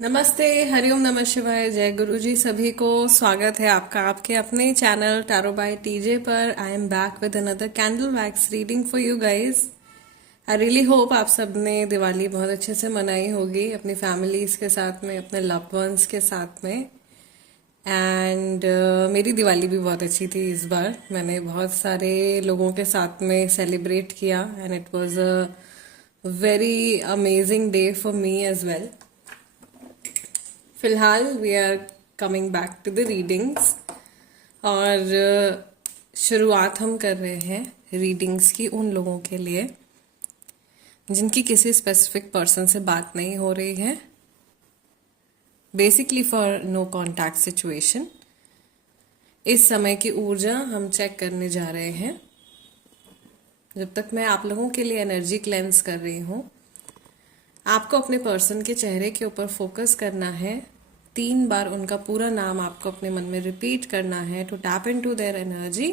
नमस्ते, हरिओम, नमः शिवाय, जय गुरु जी। सभी को स्वागत है आपका आपके अपने चैनल टैरो बाय टीजे पर। I am back with another candle wax reading for you guys. I really hope आप सबने दिवाली बहुत अच्छे से मनाई होगी अपनी फैमिलीज के साथ में, अपने लव्ड वंस के साथ में। एंड मेरी दिवाली भी बहुत अच्छी थी इस बार। मैंने बहुत सारे लोगों के साथ में सेलिब्रेट किया and it was a very amazing day for me as well. फिलहाल we are coming back to the readings और शुरुआत हम कर रहे हैं रीडिंग्स की उन लोगों के लिए जिनकी किसी स्पेसिफिक पर्सन से बात नहीं हो रही है, basically for no contact situation. इस समय की ऊर्जा हम चेक करने जा रहे हैं। जब तक मैं आप लोगों के लिए एनर्जी क्लेंस कर रही हूँ, आपको अपने पर्सन के चेहरे के ऊपर फोकस करना है। 3 बार उनका पूरा नाम आपको अपने मन में रिपीट करना है टू टैप इन टू देयर एनर्जी।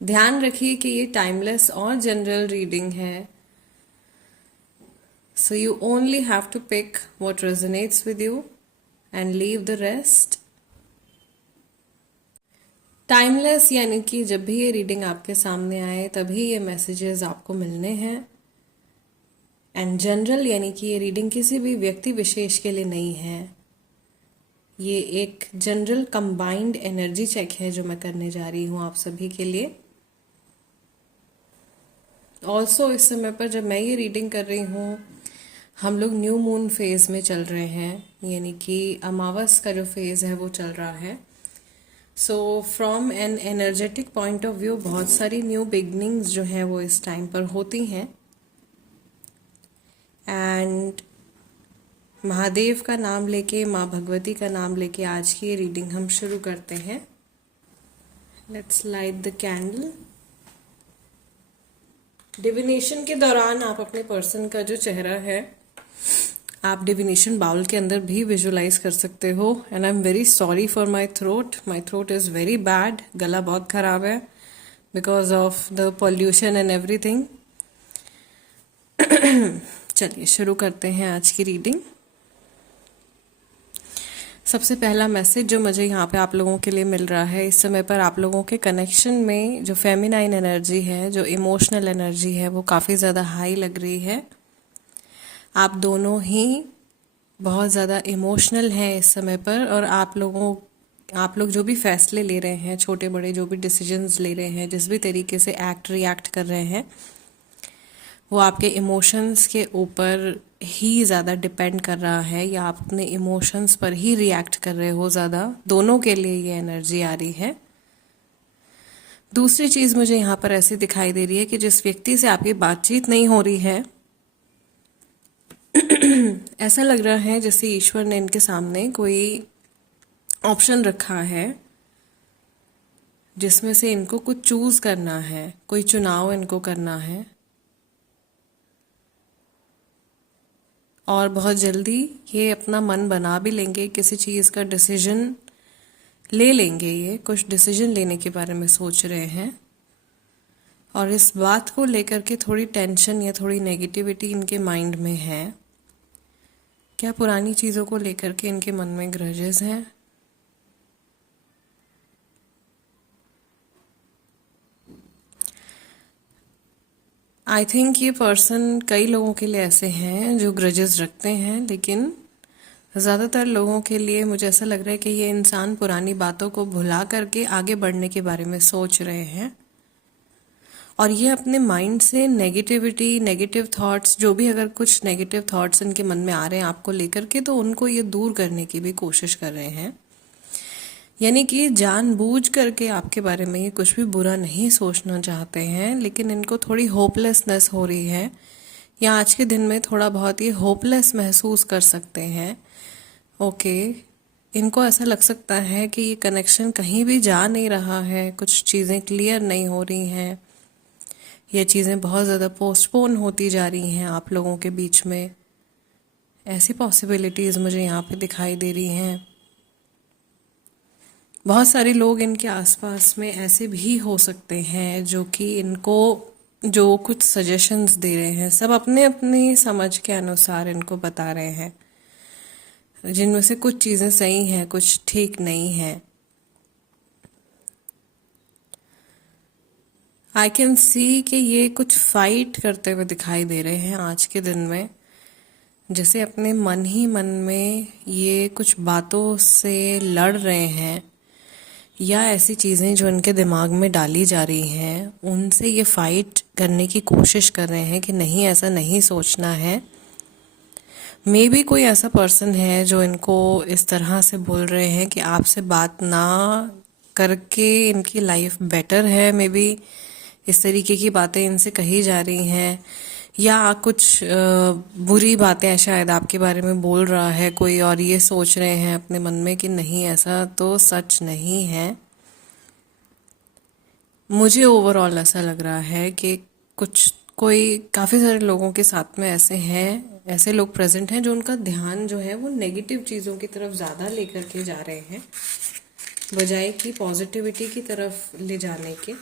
ध्यान रखिए कि ये टाइमलेस और जनरल रीडिंग है, so you only have to pick what resonates with you and leave the rest. Timeless यानी कि जब भी ये रीडिंग आपके सामने आए तभी ये मैसेजेस आपको मिलने हैं। एंड जनरल यानी कि ये रीडिंग किसी भी व्यक्ति विशेष के लिए नहीं है। ये एक जनरल कंबाइंड एनर्जी चेक है जो मैं करने जा रही हूँ आप सभी के लिए। ऑल्सो इस समय पर जब मैं ये रीडिंग कर रही हूँ, हम लोग न्यू मून फेज में चल रहे हैं, यानी कि अमावस का जो फेज है वो चल रहा है। So from N energetic point of view बहुत सारी न्यू बिगनिंग्स जो हैं वो इस टाइम पर होती हैं। एंड महादेव का नाम लेके, माँ भगवती का नाम लेके आज की ये रीडिंग हम शुरू करते हैं। Let's light the candle. Divination के दौरान आप अपने पर्सन का जो चेहरा है, आप डिविनेशन बाउल के अंदर भी विजुलाइज कर सकते हो। And I am very sorry for my throat is very bad. गला बहुत खराब है because of the pollution and everything. चलिए शुरू करते हैं आज की रीडिंग। सबसे पहला मैसेज जो मुझे यहाँ पे आप लोगों के लिए मिल रहा है, इस समय पर आप लोगों के कनेक्शन में जो फेमिनाइन एनर्जी है, जो इमोशनल एनर्जी है, वो काफ़ी ज़्यादा हाई लग रही है। आप दोनों ही बहुत ज़्यादा इमोशनल हैं इस समय पर, और आप लोग जो भी फैसले ले रहे हैं, छोटे बड़े जो भी डिसीजंस ले रहे हैं, जिस भी तरीके से रिएक्ट कर रहे हैं, वो आपके इमोशंस के ऊपर ही ज़्यादा डिपेंड कर रहा है, या आप अपने इमोशंस पर ही रिएक्ट कर रहे हो ज़्यादा। दोनों के लिए ये एनर्जी आ रही है। दूसरी चीज़ मुझे यहाँ पर ऐसी दिखाई दे रही है कि जिस व्यक्ति से आपकी बातचीत नहीं हो रही है, ऐसा लग रहा है जैसे ईश्वर ने इनके सामने कोई ऑप्शन रखा है जिसमें से इनको कुछ चूज करना है, कोई चुनाव इनको करना है, और बहुत जल्दी ये अपना मन बना भी लेंगे, किसी चीज़ का डिसीजन ले लेंगे। ये कुछ डिसीजन लेने के बारे में सोच रहे हैं, और इस बात को लेकर के थोड़ी टेंशन या थोड़ी नेगेटिविटी इनके माइंड में है। क्या पुरानी चीज़ों को लेकर के इनके मन में ग्रजेस हैं? आई थिंक ये पर्सन कई लोगों के लिए ऐसे हैं जो ग्रजेस रखते हैं, लेकिन ज़्यादातर लोगों के लिए मुझे ऐसा लग रहा है कि ये इंसान पुरानी बातों को भुला करके आगे बढ़ने के बारे में सोच रहे हैं, और ये अपने माइंड से नेगेटिविटी, नेगेटिव थॉट्स, जो भी अगर कुछ नेगेटिव थॉट्स इनके मन में आ रहे हैं आपको लेकर के, तो उनको ये दूर करने की भी कोशिश कर रहे हैं। यानी कि जानबूझ करके आपके बारे में ये कुछ भी बुरा नहीं सोचना चाहते हैं, लेकिन इनको थोड़ी होपलेसनेस हो रही है, या आज के दिन में थोड़ा बहुत ये होपलेस महसूस कर सकते हैं। ओके, इनको ऐसा लग सकता है कि ये कनेक्शन कहीं भी जा नहीं रहा है, कुछ चीज़ें क्लियर नहीं हो रही हैं, ये चीज़ें बहुत ज़्यादा पोस्टपोन होती जा रही हैं आप लोगों के बीच में। ऐसी पॉसिबिलिटीज़ मुझे यहाँ पे दिखाई दे रही हैं। बहुत सारे लोग इनके आसपास में ऐसे भी हो सकते हैं जो कि इनको जो कुछ सजेशंस दे रहे हैं सब अपने अपनी समझ के अनुसार इनको बता रहे हैं, जिनमें से कुछ चीज़ें सही हैं, कुछ ठीक नहीं है। आई कैन सी कि ये कुछ फाइट करते हुए दिखाई दे रहे हैं आज के दिन में, जैसे अपने मन ही मन में ये कुछ बातों से लड़ रहे हैं, या ऐसी चीज़ें जो इनके दिमाग में डाली जा रही हैं उनसे ये फाइट करने की कोशिश कर रहे हैं कि नहीं, ऐसा नहीं सोचना है। मे बी कोई ऐसा पर्सन है जो इनको इस तरह से बोल रहे हैं कि आपसे बात ना करके इनकी लाइफ बेटर है। मे बी इस तरीके की बातें इनसे कही जा रही हैं, या कुछ बुरी बातें शायद आपके बारे में बोल रहा है कोई, और ये सोच रहे हैं अपने मन में कि नहीं, ऐसा तो सच नहीं है। मुझे ओवरऑल ऐसा लग रहा है कि कुछ कोई काफ़ी सारे लोगों के साथ में ऐसे हैं, ऐसे लोग प्रेजेंट हैं जो उनका ध्यान जो है वो नेगेटिव चीज़ों की तरफ ज़्यादा लेकर के जा रहे हैं, बजाय कि पॉजिटिविटी की तरफ ले जाने के।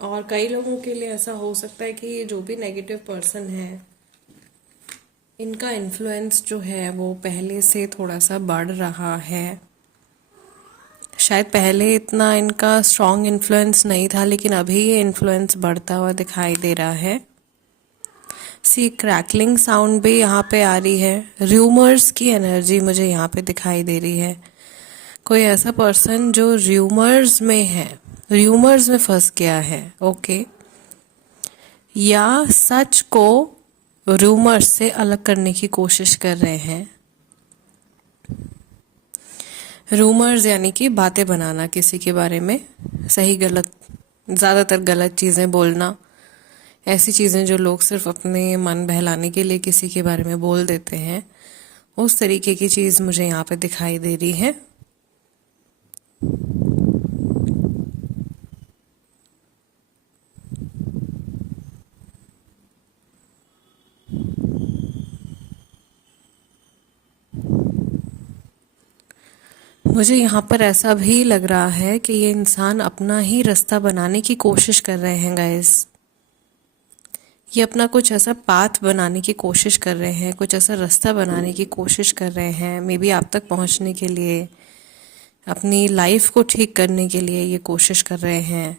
और कई लोगों के लिए ऐसा हो सकता है कि ये जो भी नेगेटिव पर्सन है, इनका इन्फ्लुएंस जो है वो पहले से थोड़ा सा बढ़ रहा है। शायद पहले इतना इनका स्ट्रॉन्ग इन्फ्लुएंस नहीं था, लेकिन अभी ये इन्फ्लुएंस बढ़ता हुआ दिखाई दे रहा है। सी क्रैकलिंग साउंड भी यहाँ पे आ रही है। र्यूमर्स की एनर्जी मुझे यहाँ पे दिखाई दे रही है। कोई ऐसा पर्सन जो र्यूमर्स में है, र्यूमर्स में फंस गया है, ओके, या सच को रूमर्स से अलग करने की कोशिश कर रहे हैं। रूमर्स यानी कि बातें बनाना किसी के बारे में, सही गलत, ज़्यादातर गलत चीज़ें बोलना, ऐसी चीज़ें जो लोग सिर्फ अपने मन बहलाने के लिए किसी के बारे में बोल देते हैं, उस तरीके की चीज़ मुझे यहाँ पे दिखाई दे रही है। मुझे यहाँ पर ऐसा भी लग रहा है कि ये इंसान अपना ही रास्ता बनाने की कोशिश कर रहे हैं गाइस। ये अपना कुछ ऐसा पाथ बनाने की कोशिश कर रहे हैं, कुछ ऐसा रास्ता बनाने की कोशिश कर रहे हैं, मे बी आप तक पहुँचने के लिए, अपनी लाइफ को ठीक करने के लिए ये कोशिश कर रहे हैं।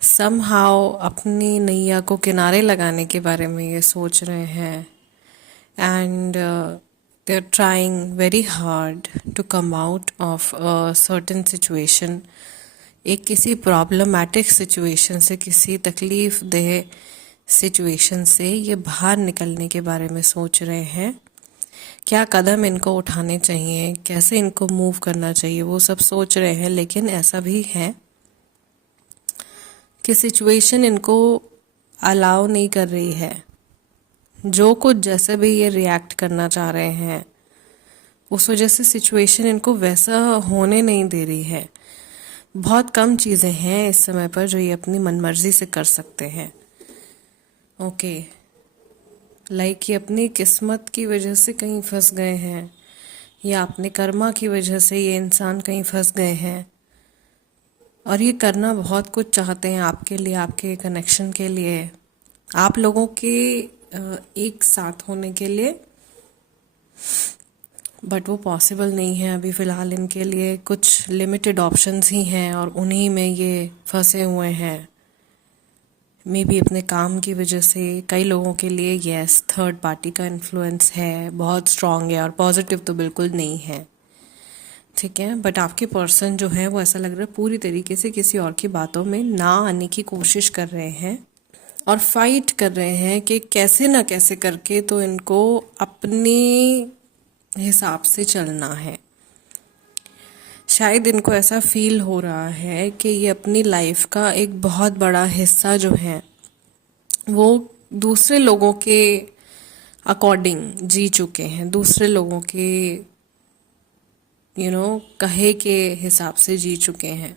समहाउ अपनी नैया को किनारे लगाने के बारे में ये सोच रहे हैं, and they are trying very hard to come out of a certain situation, एक किसी प्रॉब्लमैटिक सिचुएशन से, किसी तकलीफ देह सिचुएशन से ये बाहर निकलने के बारे में सोच रहे हैं। क्या कदम इनको उठाने चाहिए, कैसे इनको मूव करना चाहिए, वो सब सोच रहे हैं। लेकिन ऐसा भी है कि सिचुएशन इनको अलाउ नहीं कर रही है। जो कुछ जैसे भी ये रिएक्ट करना चाह रहे हैं, उस वजह से सिचुएशन इनको वैसा होने नहीं दे रही है। बहुत कम चीज़ें हैं इस समय पर जो ये अपनी मनमर्जी से कर सकते हैं, ओके। लाइक ये अपनी किस्मत की वजह से कहीं फंस गए हैं, या अपने कर्मा की वजह से ये इंसान कहीं फंस गए हैं, और ये करना बहुत कुछ चाहते हैं आपके लिए, आपके कनेक्शन के लिए, आप लोगों के एक साथ होने के लिए, बट वो पॉसिबल नहीं है अभी फ़िलहाल इनके लिए। कुछ लिमिटेड ऑप्शंस ही हैं और उन्हीं में ये फंसे हुए हैं। मे बी अपने काम की वजह से कई लोगों के लिए यस, थर्ड पार्टी का इन्फ्लुएंस है, बहुत स्ट्रांग है, और पॉजिटिव तो बिल्कुल नहीं है, ठीक है। बट आपके पर्सन जो है वो ऐसा लग रहा है पूरी तरीके से किसी और की बातों में ना आने की कोशिश कर रहे हैं, और फाइट कर रहे हैं कि कैसे ना कैसे करके तो इनको अपने हिसाब से चलना है। शायद इनको ऐसा फील हो रहा है कि ये अपनी लाइफ का एक बहुत बड़ा हिस्सा जो है वो दूसरे लोगों के अकॉर्डिंग जी चुके हैं, दूसरे लोगों के कहे के हिसाब से जी चुके हैं,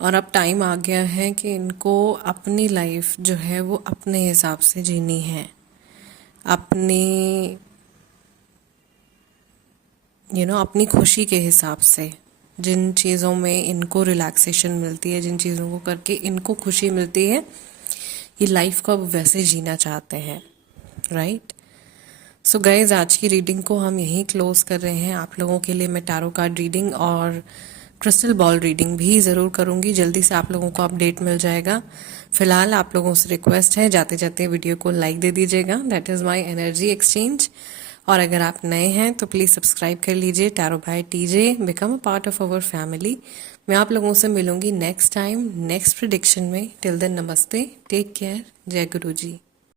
और अब टाइम आ गया है कि इनको अपनी लाइफ जो है वो अपने हिसाब से जीनी है, अपनी अपनी खुशी के हिसाब से, जिन चीज़ों में इनको रिलैक्सेशन मिलती है, जिन चीज़ों को करके इनको खुशी मिलती है, ये लाइफ को अब वैसे जीना चाहते हैं, राइट। सो गाइज, आज की रीडिंग को हम यहीं क्लोज कर रहे हैं। आप लोगों के लिए मैं टैरो कार्ड रीडिंग और क्रिस्टल बॉल रीडिंग भी ज़रूर करूँगी, जल्दी से आप लोगों को अपडेट मिल जाएगा। फिलहाल आप लोगों से रिक्वेस्ट है, जाते जाते वीडियो को लाइक दे दीजिएगा, that is my energy exchange. और अगर आप नए हैं तो प्लीज़ सब्सक्राइब कर लीजिए tarot bye TJ, become a part of our family. मैं आप लोगों से मिलूंगी नेक्स्ट टाइम, नेक्स्ट प्रिडिक्शन में। टिल देन, नमस्ते, टेक केयर, जय गुरु जी।